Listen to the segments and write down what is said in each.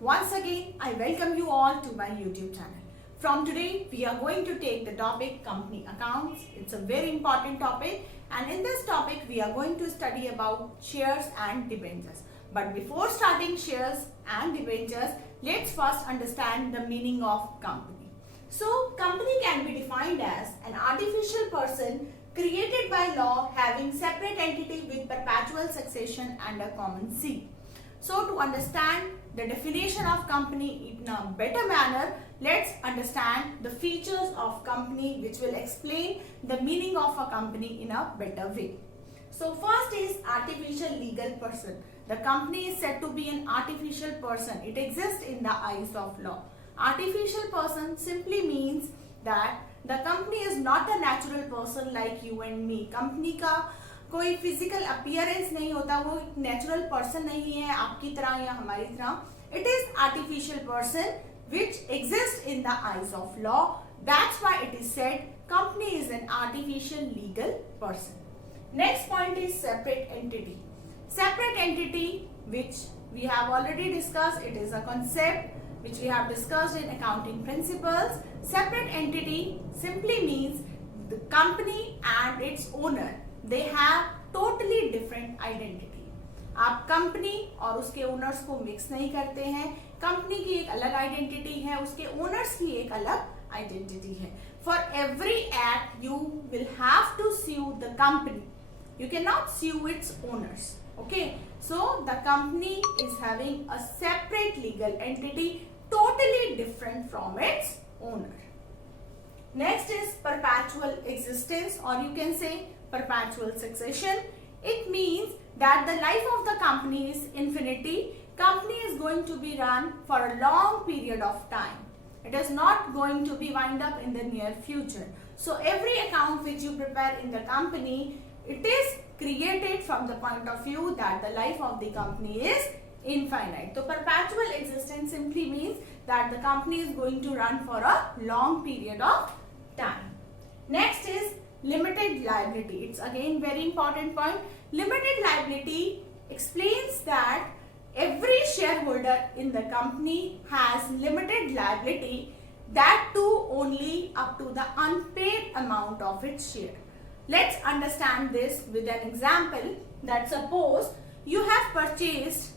Once again, I welcome you all to my YouTube channel. From today, we are going to take the topic company accounts. It's a very important topic, and in this topic, we are going to study about shares and debentures. But before starting shares and debentures, let's first understand the meaning of company. So, company can be defined as an artificial person created by law having separate entity with perpetual succession and a common seal. So, to understand the definition of company in a better manner, let's understand the features of company which will explain the meaning of a company in a better way. So, first is artificial legal person. The company is said to be an artificial person. It exists in the eyes of law. Artificial person simply means that the company is not a natural person like you and me. Company का कोई physical appearance नहीं होता, वो एक natural person नहीं है आपकी तरह या हमारी तरह. It is artificial person which exist in the eyes of law. That's why it is said company is an artificial legal person. Next point is separate entity. Separate entity, which we have already discussed, it is a concept which we have discussed in accounting principles. Separate entity simply means the company and its owner, they have totally different identity. आप company और उसके owners को mix नहीं करते हैं. Company की एक अलग आइडेंटिटी है, उसके ओनर्स की एक अलग आइडेंटिटी है. For every act you will have to sue the company. You cannot sue its owners. Okay, so the company is having a separate legal entity totally different from its owner. Next is perpetual existence, or you can say perpetual succession. It means that the life of the company is infinity. Company is going to be run for a long period of time. It is not going to be wind up in the near future. So every account which you prepare in the company, it is created from the point of view that the life of the company is infinite. So perpetual existence simply means that the company is going to run for a long period of time. Next is limited liability. It's again very important point. Limited liability explains that every shareholder in the company has limited liability, that too only up to the unpaid amount of its share. Let's understand this with an example. That suppose you have purchased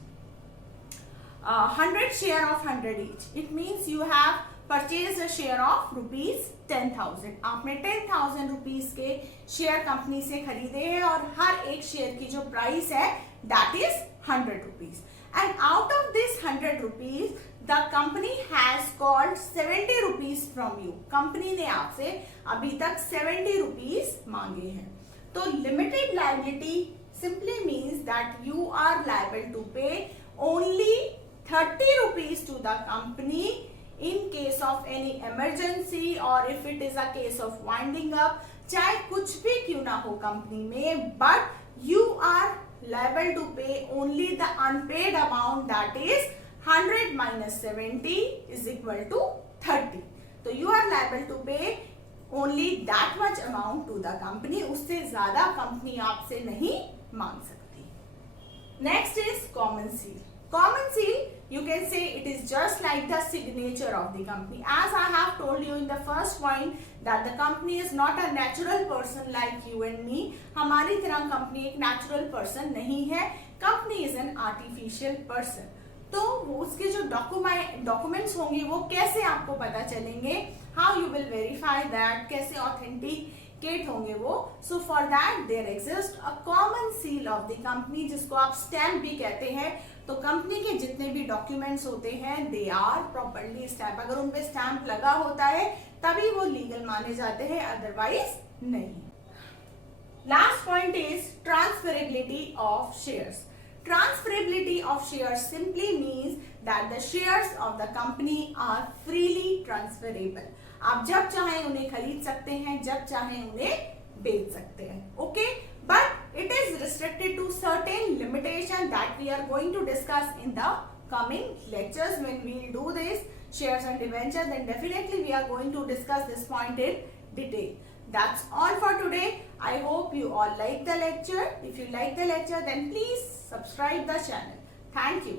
100 share of 100 each. It means you have purchased a share of rupees 10,000. आपने 10,000 rupees के share company से खरीदे हैं और हर एक share की जो price है that is 100 rupees. And out of this 100 rupees, the company has called 70 rupees from you. Company ने आपसे अभी तक 70 rupees मांगे हैं. तो limited liability simply means that you are liable to pay only 30 rupees to the company in case of any emergency or if it is a case of winding up. चाहे कुछ भी क्यों ना हो कंपनी में, but you are liable to pay only the unpaid amount, that is 100 minus 70 is equal to 30. So you are liable to pay only that much amount to the company. उससे ज्यादा company आपसे नहीं मांग सकती. Next is common seal. Common seal, you can say it is just like the signature of the company. As I have told you in the first point that the company is not a natural person like you and me. हमारी तरह company एक natural person नहीं है. Company is an artificial person. तो उसके जो documents होंगे वो कैसे आपको पता चलेंगे? How you will verify that? कैसे authenticate होंगे वो? So for that there exists a common seal of the company, जिसको आप स्टैम्प भी कहते हैं. तो कंपनी के जितने भी डॉक्यूमेंट्स होते हैं दे आर प्रॉपर्ली स्टैम्प. अगर उन पे स्टैम्प लगा होता है तभी वो लीगल माने जाते हैं, अदरवाइज नहीं. Last point is transferability of shares. Transferability of shares simply means that the shares of the company are freely transferable. आप जब चाहें उन्हें खरीद सकते हैं, जब चाहें उन्हें बेच सकते हैं. Okay, but it is restricted to certain limitation that we are going to discuss in the coming lectures. When we do this shares and debentures, then definitely we are going to discuss this point in detail. That's all for today. I hope you all like the lecture. If you like the lecture, then please subscribe the channel. Thank you.